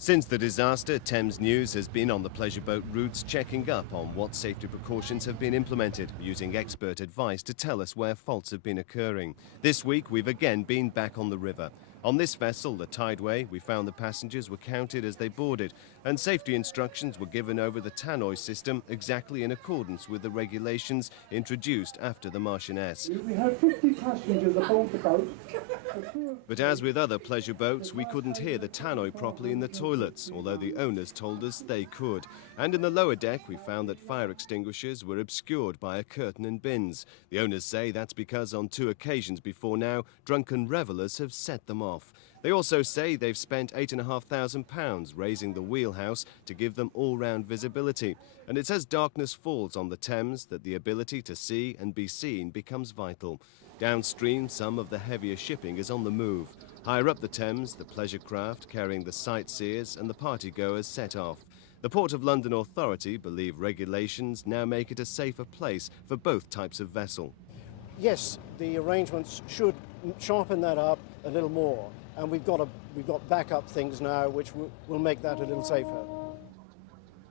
Since the disaster, Thames News has been on the pleasure boat routes checking up on what safety precautions have been implemented, using expert advice to tell us where faults have been occurring. This week, we've again been back on the river. On this vessel, the Tideway, we found the passengers were counted as they boarded, and safety instructions were given over the tannoy system exactly in accordance with the regulations introduced after the Marchioness. We have 50 passengers aboard the boat. But as with other pleasure boats, we couldn't hear the tannoy properly in the toilets, although the owners told us they could. And in the lower deck, we found that fire extinguishers were obscured by a curtain and bins. The owners say that's because on 2 occasions before now, drunken revellers have set them off. They also say they've spent £8,500 raising the wheelhouse to give them all-round visibility. And it's as darkness falls on the Thames that the ability to see and be seen becomes vital. Downstream, some of the heavier shipping is on the move. Higher up the Thames, the pleasure craft carrying the sightseers and the partygoers set off. The Port of London Authority believe regulations now make it a safer place for both types of vessel. Yes, the arrangements should sharpen that up a little more, and we've got backup things now which will make that a little safer.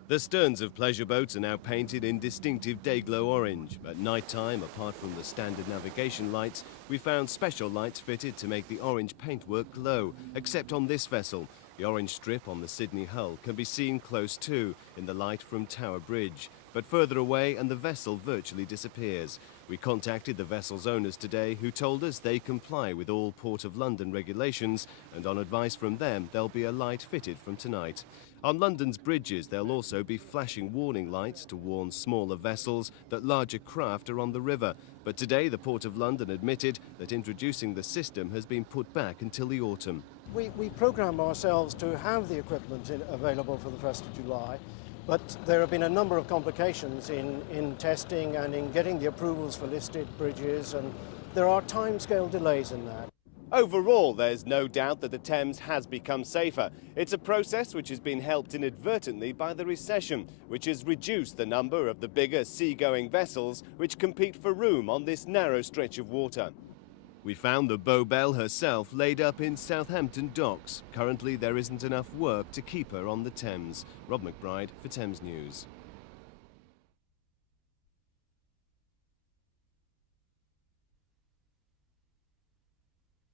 The sterns of pleasure boats are now painted in distinctive day-glow orange. At night time, apart from the standard navigation lights, we found special lights fitted to make the orange paintwork glow, except on this vessel. The orange strip on the Sydney hull can be seen close to, in the light from Tower Bridge. But further away and the vessel virtually disappears. We contacted the vessel's owners today, who told us they comply with all Port of London regulations, and on advice from them there'll be a light fitted from tonight. On London's bridges there'll also be flashing warning lights to warn smaller vessels that larger craft are on the river. But today the Port of London admitted that introducing the system has been put back until the autumn. We programme ourselves to have the equipment available for the 1st of July. But there have been a number of complications in testing and in getting the approvals for listed bridges, and there are timescale delays in that. Overall, there's no doubt that the Thames has become safer. It's a process which has been helped inadvertently by the recession, which has reduced the number of the bigger seagoing vessels which compete for room on this narrow stretch of water. We found the Bow Belle herself laid up in Southampton docks. Currently, there isn't enough work to keep her on the Thames. Rob McBride for Thames News.